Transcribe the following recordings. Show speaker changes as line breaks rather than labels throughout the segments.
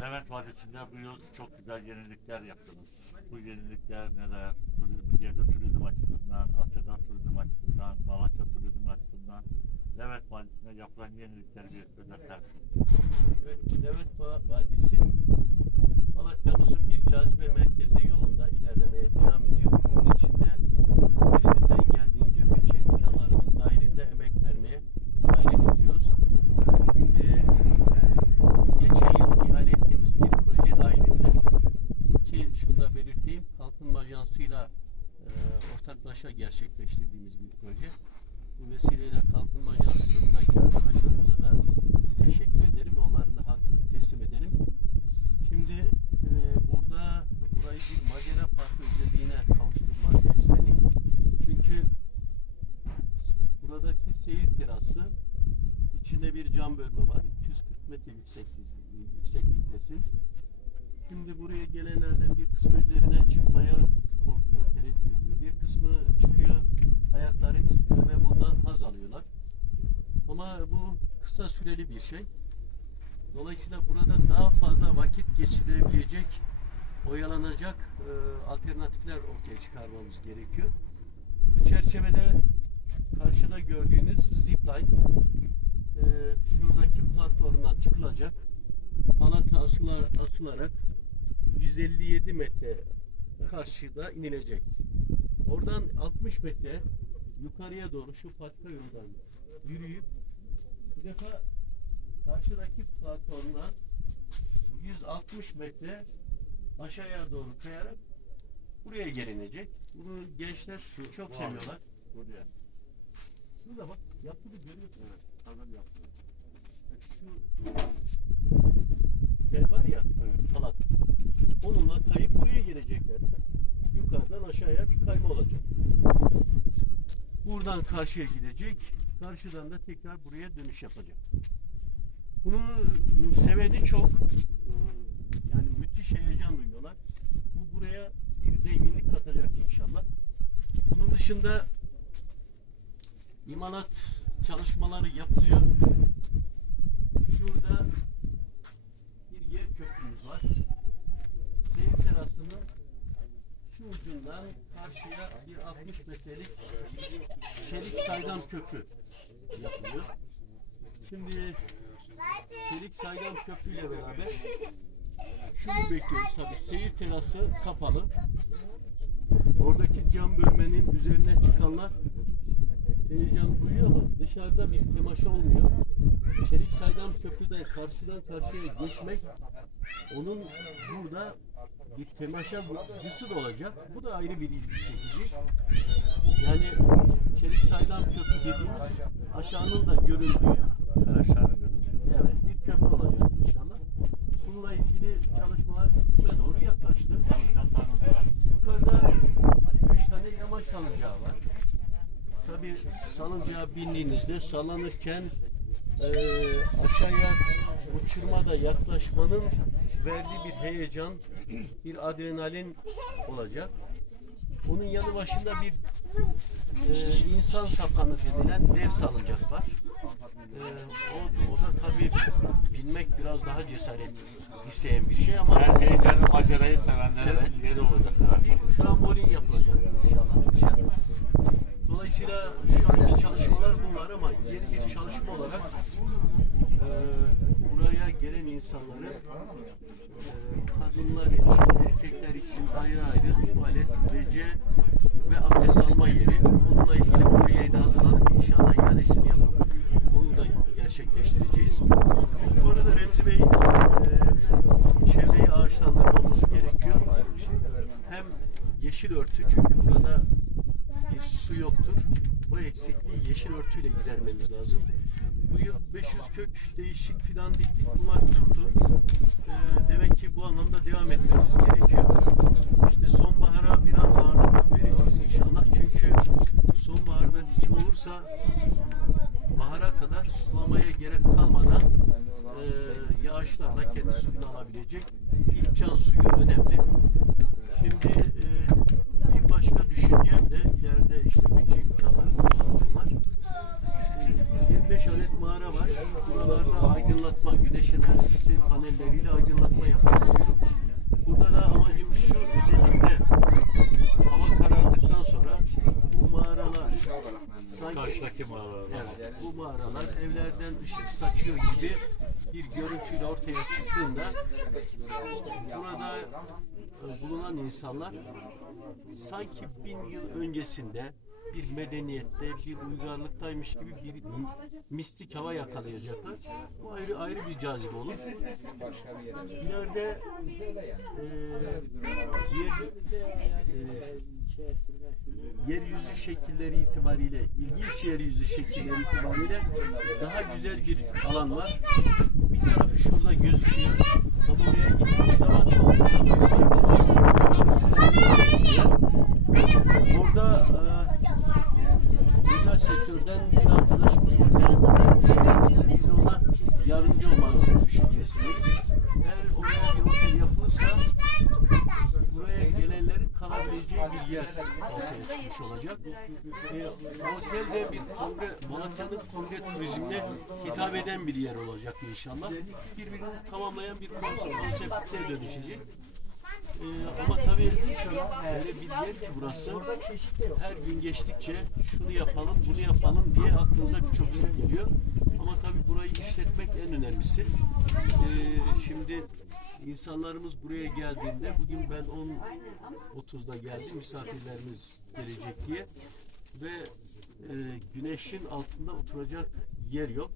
Levent Vadisi'nde bu yıl çok güzel yenilikler yaptınız. Bu yenilikler neler? Turizm, gezi turizm açısından, Asya'da turizm açısından, Malatya turizm açısından Levent Vadisi'nde yapılan yenilikleri bir özetler?
Evet, Levent Va- Vadisi Malatya'mızın bir cazibe merkezi yolunda ilerlemeye devam ediyor. Bunun için de elimizden geldiğince bütçe imkanlarımız dahilinde emek vermeye gayret ediyoruz. Şimdi e, geçen yıl ihale ettiğimiz bir proje dahilinde ki şunu da belirteyim, Kalkınma Ajansı'yla e, ortaklaşa gerçekleştirdiğimiz bir proje. Bu vesileyle Kalkınma Ajansı'ndaki arkadaşlarımıza da teşekkür ederim. Onların da hakkını teslim edelim. Şimdi e, burada burayı bir macera parkı özelliğine kavuşturmak istedik. Çünkü buradaki seyir terası içinde bir cam bölme var. 240 metre yüksekliktesin. Şimdi buraya gelenlerden bir kısmı üzerine çıkmaya korkuyor, tereddüt ediyor. Bir kısmı çıkıyor, ayakları titriyor ve bundan haz alıyorlar. Ama bu kısa süreli bir şey. Dolayısıyla burada daha fazla vakit geçirebilecek, oyalanacak e, alternatifler ortaya çıkarmamız gerekiyor. Bu çerçevede karşıda gördüğünüz zipline e, şuradaki platformdan çıkılacak. Halata asılar, asılarak 157 metre karşıda inilecek. Oradan 60 metre yukarıya doğru şu patika yoldan yürüyüp bu defa karşıdaki platformdan 160 metre aşağıya doğru kayarak buraya gelinecek. Bunu gençler çok seviyorlar.
Buraya.
Şurada bak yaptığını görüyorsun.
Evet, tamam yaptım.
Şu tel var ya
Evet.
halat. Onunla kayıp buraya gelecekler. Yukarıdan aşağıya bir kayma olacak. Buradan karşıya gidecek. Karşıdan da tekrar buraya dönüş yapacak. Bunu seveni çok. Ee, Yani müthiş heyecan duyuyorlar. Bu buraya bir zenginlik katacak inşallah. Bunun dışında imalat çalışmaları yapılıyor. Şurada bir yer köprümüz var. Seyir terasının şu ucundan karşıya bir 60 metrelik çelik saydam köprü yapılıyor. Şimdi çelik saydam köprüyle beraber şunu bekliyoruz tabii. Seyir terası kapalı. Oradaki cam bölmenin üzerine çıkanlar heyecan duyuyor ama dışarıda bir temaşa olmuyor. Çelik saydam köprüden karşıdan karşıya geçmek onun burada bir temaşacısı da olacak. Bu da ayrı bir ilgi çekici. Yani çelik saydam köprü dediğimiz aşağının da görüldüğü
Aşağıda görünüyor.
evet, bir köprü olacak inşallah. Bununla ilgili çalışmalar bitime doğru yaklaştı. Yukarıda üç tane yamaç salıncağı var. Tabi salıncağa bindiğinizde sallanırken eee aşağıya uçurmada yaklaşmanın verdiği bir heyecan, bir adrenalin olacak. Onun yanı başında bir eee, insan sapanı denilen dev salıncak var. Eee, o, o da tabi binmek biraz daha cesaret isteyen bir şey ama
Her heyecanı, macerayı sevenlerin
Evet.
yeri olacak.
Bir trambolin yapılacak. Dolayısıyla şu anki çalışmalar bunlar ama yeni bir çalışma olarak e, buraya gelen insanların e, kadınlar için, erkekler için ayrı ayrı tuvalet, gece ve abdest alma yeri. Onunla ilgili projeyi de hazırladık. İnşallah ihalesini yapıp onu da gerçekleştireceğiz. Bu arada Remzi Bey e, çevreyi ağaçlandırmamız gerekiyor. Hem yeşil örtü çünkü burada bir su yoktur eksikliği yeşil örtüyle gidermemiz lazım. Bu yıl 500 kök değişik fidan diktik. Bunlar tuttu. Ee, demek ki bu anlamda devam etmemiz gerekiyor. İşte sonbahara biraz ağırlık vereceğiz inşallah. Çünkü sonbaharda dikim olursa bahara kadar sulamaya gerek kalmadan e, yağışlarla kendi suyunu alabilecek. İlk suyu önemli. Şimdi e, bir başka düşüncem de ileride işte bütçe imkanlarını işaret mağara var. Buralarda aydınlatma, güneş enerjisi panelleriyle aydınlatma yapıyoruz. Burada da amacımız şu, özellikle hava karardıktan sonra bu mağaralar sanki
karşıdaki mağaralar.
Evet, bu mağaralar evlerden ışık saçıyor gibi bir görüntüyle ortaya çıktığında burada e, bulunan insanlar sanki bin yıl öncesinde bir medeniyette, bir uygarlıktaymış gibi bir mi- mistik hava yakalayacaklar. Bu ayrı ayrı bir cazibe olur. İleride e, yer, e, yeryüzü şekilleri itibariyle, ilginç yeryüzü şekilleri itibariyle daha güzel bir alan var. Bir tarafı şurada gözüküyor. Ama oraya gittiğimiz zaman çok Burada e, özel sektörden bir arkadaşımız düşüncesi. Biz ona yardımcı olmanızı düşüncesindeyiz. Eğer oraya bir otel yapılırsa buraya gelenlerin kalabileceği bir yer ortaya çıkmış olacak. E, otel de bir kongre, Malatya'nın kongre turizmine hitap eden bir yer olacak inşallah. Birbirini tamamlayan bir konsepte dönüşecek. Ee, ama tabii öyle bir yer ki burası her gün geçtikçe şunu yapalım bunu yapalım diye aklınıza birçok şey geliyor. Ama tabii burayı işletmek en önemlisi. Ee, şimdi insanlarımız buraya geldiğinde bugün ben 10.30'da geldim misafirlerimiz gelecek diye ve e, güneşin altında oturacak yer yok.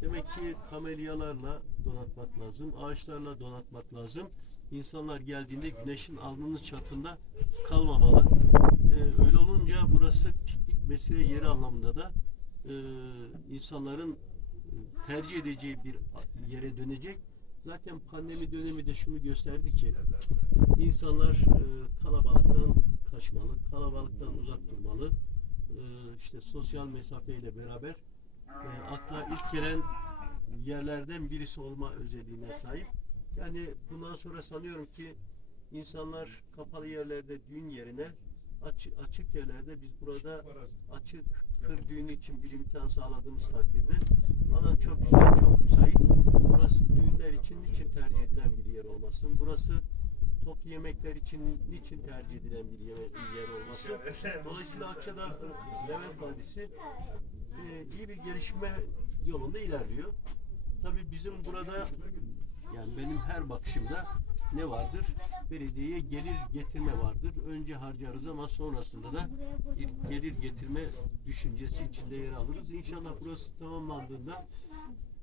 Demek ki kamelyalarla donatmak lazım, ağaçlarla donatmak lazım. İnsanlar geldiğinde güneşin alnının çatında kalmamalı. Ee, öyle olunca burası piknik mesire yeri anlamında da e, insanların tercih edeceği bir yere dönecek. Zaten pandemi dönemi de şunu gösterdi ki insanlar e, kalabalıktan kaçmalı, kalabalıktan uzak durmalı. E, işte sosyal mesafeyle beraber e, akla ilk gelen yerlerden birisi olma özelliğine sahip. Yani bundan sonra sanıyorum ki insanlar kapalı yerlerde düğün yerine açık, açık yerlerde biz burada açık kır düğünü için bir imkan sağladığımız takdirde alan çok güzel, çok müsait. Burası düğünler için niçin tercih edilen bir yer olmasın? Burası toplu yemekler için niçin tercih edilen bir, yer olması? Dolayısıyla Akça'da e, Levent Vadisi e, iyi bir gelişme yolunda ilerliyor. Tabii bizim burada yani benim her bakışımda ne vardır? Belediyeye gelir getirme vardır. Önce harcarız ama sonrasında da gelir getirme düşüncesi içinde yer alırız. İnşallah burası tamamlandığında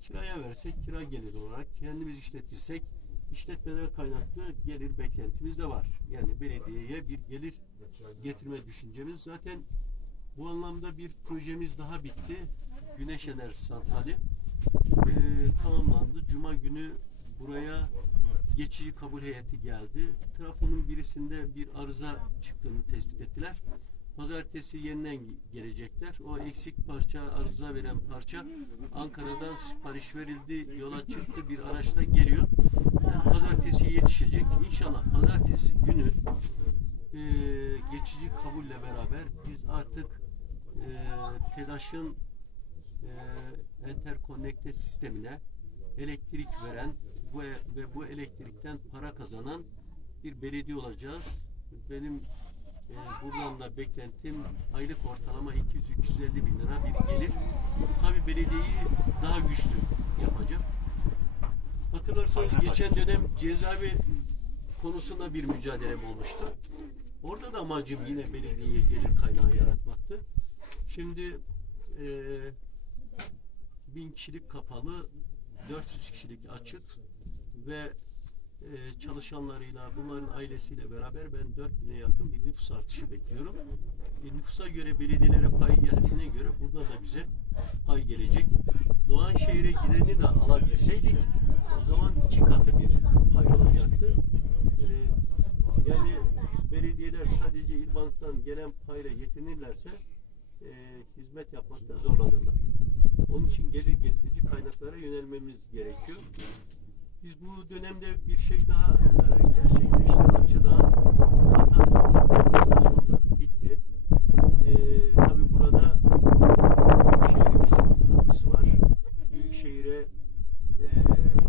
kiraya versek kira gelir olarak kendimiz işletirsek işletmelere kaynaklı gelir beklentimiz de var. Yani belediyeye bir gelir getirme düşüncemiz zaten bu anlamda bir projemiz daha bitti. Güneş enerji santrali Ee, tamamlandı. Cuma günü buraya geçici kabul heyeti geldi. Trafonun birisinde bir arıza çıktığını tespit ettiler. Pazartesi yeniden gelecekler. O eksik parça, arıza veren parça Ankara'dan sipariş verildi, yola çıktı, bir araçla geliyor. Yani pazartesi yetişecek. İnşallah pazartesi günü e, geçici kabulle beraber biz artık e, TEDAŞ'ın e, enterkonnekte sistemine elektrik veren bu ve bu elektrikten para kazanan bir belediye olacağız. Benim e, buradan da beklentim aylık ortalama 200-250 bin lira bir gelir. Tabi belediyeyi daha güçlü yapacak. Hatırlarsanız geçen dönem cezaevi konusunda bir mücadelem olmuştu. Orada da amacım yine belediyeye gelir kaynağı yaratmaktı. Şimdi eee bin kişilik kapalı, 400 kişilik açık ve e, çalışanlarıyla, bunların ailesiyle beraber ben 4000'e yakın bir nüfus artışı bekliyorum. E, nüfusa göre belediyelere pay geldiğine göre burada da bize pay gelecek. Doğanşehir'e gideni de alabilseydik o zaman iki katı bir pay olacaktı. E, yani belediyeler sadece İl Bank'tan gelen payla yetinirlerse e, hizmet yapmakta zorlanırlar. Onun için gelir getirici kaynaklara yönelmemiz gerekiyor. Biz bu dönemde bir şey daha e, gerçekleşti. Akça'da Katan istasyonunda bitti. E, tabii burada Büyükşehir'imizin katkısı var. Büyükşehir'e e,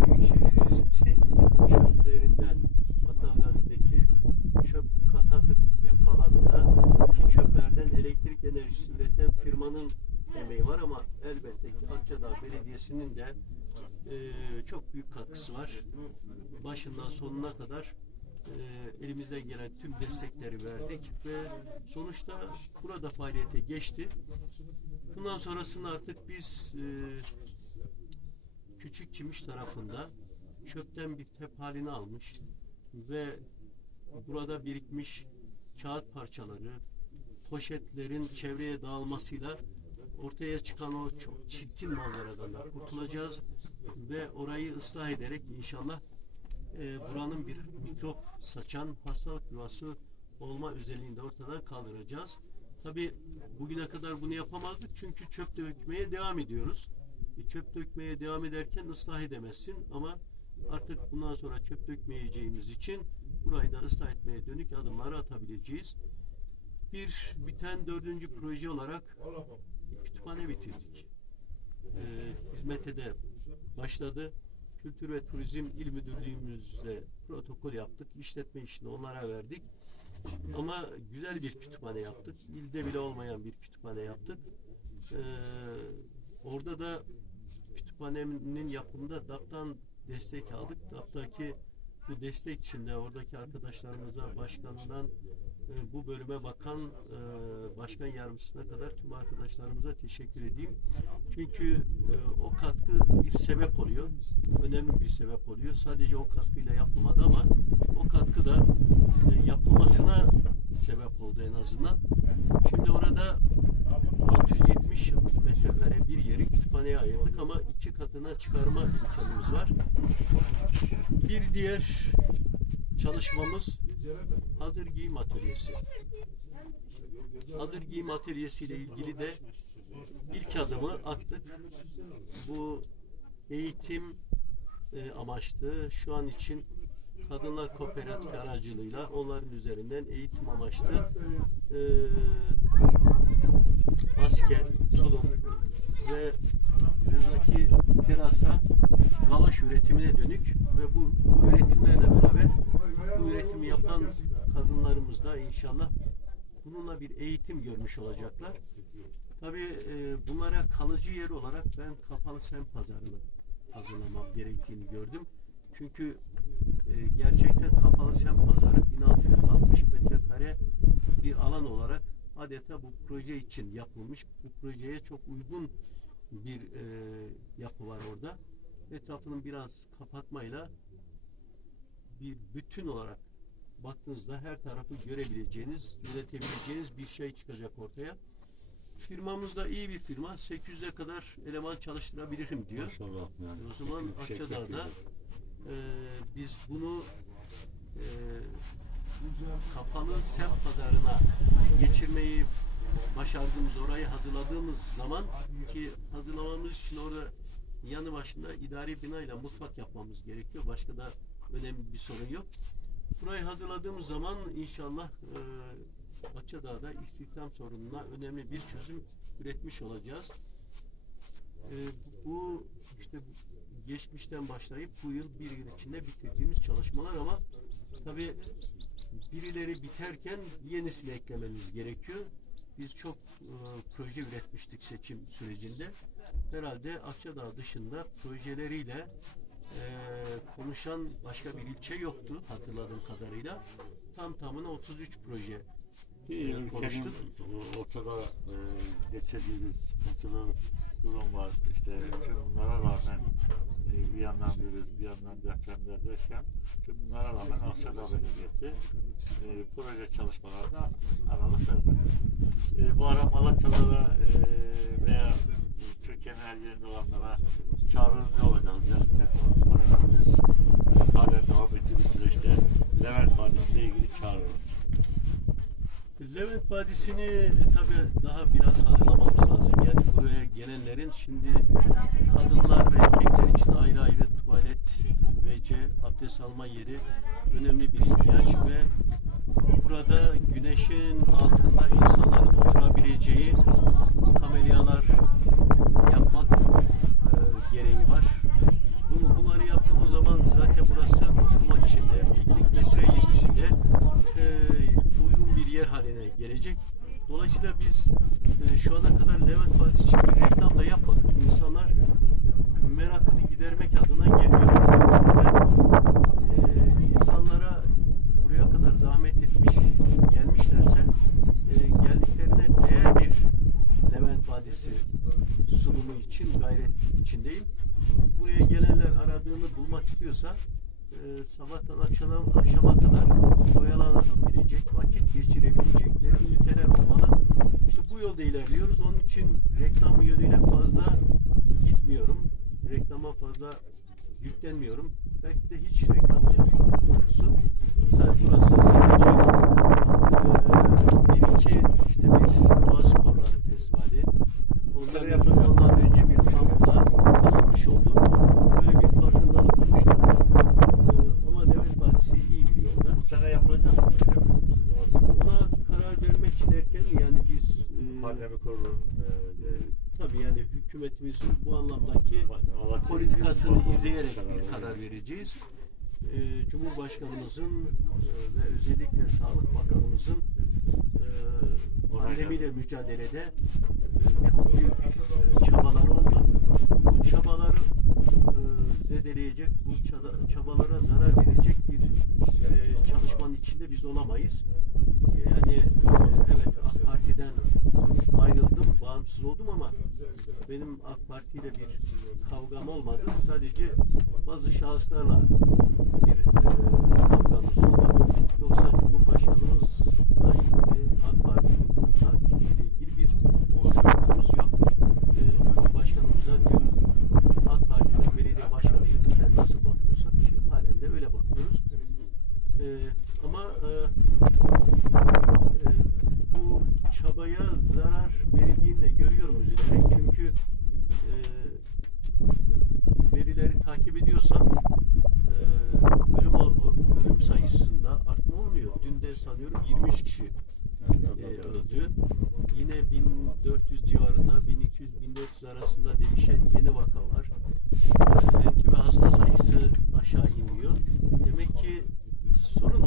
Büyükşehir'in Vadisi'nin de e, çok büyük katkısı var. Başından sonuna kadar e, elimizden gelen tüm destekleri verdik ve sonuçta burada faaliyete geçti. Bundan sonrasını artık biz e, Küçük Çimiş tarafında çöpten bir tep halini almış ve burada birikmiş kağıt parçaları, poşetlerin çevreye dağılmasıyla ortaya çıkan o çok çirkin manzaradan da kurtulacağız ve orayı ıslah ederek inşallah e, buranın bir mikrop saçan hastalık yuvası olma özelliğini de ortadan kaldıracağız. Tabi bugüne kadar bunu yapamazdık çünkü çöp dökmeye devam ediyoruz. E, çöp dökmeye devam ederken ıslah edemezsin ama artık bundan sonra çöp dökmeyeceğimiz için burayı da ıslah etmeye dönük adımları atabileceğiz. Bir biten dördüncü proje olarak kütüphane bitirdik. Ee, hizmete de başladı. Kültür ve Turizm İl Müdürlüğümüzle protokol yaptık. İşletme işini onlara verdik. Ama güzel bir kütüphane yaptık. İlde bile olmayan bir kütüphane yaptık. Ee, orada da kütüphanenin yapımında DAP'tan destek aldık. DAP'taki bu destek için de oradaki arkadaşlarımıza başkanından e, bu bölüme bakan e, başkan yardımcısına kadar tüm arkadaşlarımıza teşekkür edeyim. Çünkü e, o katkı bir sebep oluyor. Önemli bir sebep oluyor. Sadece o katkıyla yapılmadı ama o katkı da e, yapılmasına sebep oldu en azından. Şimdi orada 670 metrekare bir yeri kütüphaneye ayırdık ama iki katına çıkarma imkanımız var. Bir diğer çalışmamız hazır giyim atölyesi. Hazır giyim atölyesi ile ilgili de ilk adımı attık. Bu eğitim e, amaçlı şu an için Kadınlar Kooperatif aracılığıyla onların üzerinden eğitim amaçlı e, maske, tulum ve buradaki terasa galaş üretimine dönük ve bu, bu üretimlerle beraber bu üretimi yapan kadınlarımız da inşallah bununla bir eğitim görmüş olacaklar. Tabii e, bunlara kalıcı yer olarak ben kapalı sen pazarını hazırlamam gerektiğini gördüm. Çünkü e, gerçekten kapalı sen pazarı 1660 metrekare bir alan olarak adeta bu proje için yapılmış. Bu projeye çok uygun bir e, yapı var orada. Etrafının biraz kapatmayla bir bütün olarak baktığınızda her tarafı görebileceğiniz, yönetebileceğiniz bir şey çıkacak ortaya. Firmamız da iyi bir firma. 800'e kadar eleman çalıştırabilirim diyor.
Maşallah yani.
O zaman Akçadağ'da e, biz bunu e, kapalı semt pazarına geçirmeyi başardığımız, orayı hazırladığımız zaman ki hazırlamamız için orada yanı başında idari binayla mutfak yapmamız gerekiyor. Başka da önemli bir sorun yok. Burayı hazırladığımız zaman inşallah e, Akçadağ'da istihdam sorununa önemli bir çözüm üretmiş olacağız. E, bu işte geçmişten başlayıp bu yıl bir yıl içinde bitirdiğimiz çalışmalar ama tabii birileri biterken yenisini eklememiz gerekiyor. Biz çok e, proje üretmiştik seçim sürecinde. Herhalde Akçadağ dışında projeleriyle e, konuşan başka bir ilçe yoktu hatırladığım kadarıyla. Tam tamına 33 proje e, konuştuk.
ortada e, geçirdiği bir sıkıntılı durum var. İşte tüm bunlara rağmen e, bir yandan virüs, bir yandan depremler derken tüm bunlara rağmen Akçadağ Belediyesi e, proje çalışmalarına aralık. E, bu ara Malatyalara e, veya Türkiye'nin her yerinde olanlara çağrınız ne olacak? Özellikle koronavirüs halen devam ettiği bir süreçte Levent Vadisi ile ilgili çağrınız.
Levent Vadisi'ni tabii daha biraz hazırlamamız lazım. Yani buraya gelenlerin şimdi kadınlar ve erkekler için ayrı ayrı tuvalet, WC, abdest alma yeri önemli bir ihtiyaç ve burada güneşin altında insanların oturabileceği kamelyalar yapmak e, gereği var. Bunu, bunları yaptığımız zaman zaten burası oturmak için de, piknik mesleği için de e, uygun bir yer haline gelecek. Dolayısıyla biz e, şu ana kadar Levent Vadisi için bir reklam da yapmadık. İnsanlar içindeyim. Buraya gelenler aradığını istiyorsa e, sabahtan akşama, akşama kadar oyalanabilecek, vakit geçirebilecekleri üniteler olmalı. İşte bu yolda ilerliyoruz. Onun için reklam yönüyle fazla gitmiyorum. Reklama fazla yüklenmiyorum. Belki de hiç reklam yapmam doğrusu. Sadece burası sadece e, bir iki işte bir doğa sporları festivali. Ondan, önce, ondan önce bir kampla tanınmış oldu. Böyle bir farkındalık oluştu. E, ama Levent Vadisi iyi bir yolda.
Bu sene yapılacak mı?
Ona karar vermek için erken yani biz
korur.
tabii yani hükümetimizin bu anlamdaki politikasını izleyerek bir karar vereceğiz. Ee, Cumhurbaşkanımızın e, ve özellikle Sağlık Bakanımızın e, pandemiyle mücadelede e, çok büyük e, çabaları oldu. Bu çabaları e, zedeleyecek, bu çaba- çabalara zarar verecek bir e, çalışmanın içinde biz olamayız. Yani e, evet AK Parti'den ayrıldım, bağımsız oldum ama benim AK Parti ile bir kavgam olmadı. Sadece bazı şahıslarla bir e, kavgamız oldu. Yoksa Cumhurbaşkanımızla ilgili AK Parti'nin kurumsal kimliğiyle ilgili bir sıkıntımız yok. E, Cumhurbaşkanımıza diyor AK Parti'den belediye başkanı kendi nasıl bakıyorsak şey, halen de öyle bakıyoruz. E, ama e, e, bu çabaya zarar verildiğini de görüyorum üzülerek. Çünkü e, verileri takip ediyorsam e, ölüm, ol- ölüm sayısında artma olmuyor. Dün de sanıyorum 23 kişi e, öldü. Yine 1400 civarında 1200-1400 arasında değişen yeni vaka var. E, entübe hasta sayısı aşağı iniyor. Demek ki sorun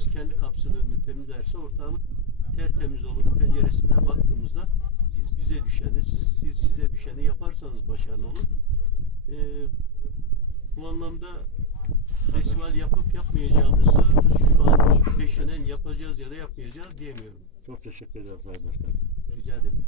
herkes kendi kapsının önünü temizlerse ortalık tertemiz olur. Penceresinden baktığımızda biz bize düşeni, siz size düşeni yaparsanız başarılı olur. Ee, bu anlamda festival yapıp yapmayacağımızı şu an peşinen yapacağız ya da yapmayacağız diyemiyorum.
Çok teşekkür ederim Sayın Başkanım.
Rica ederim.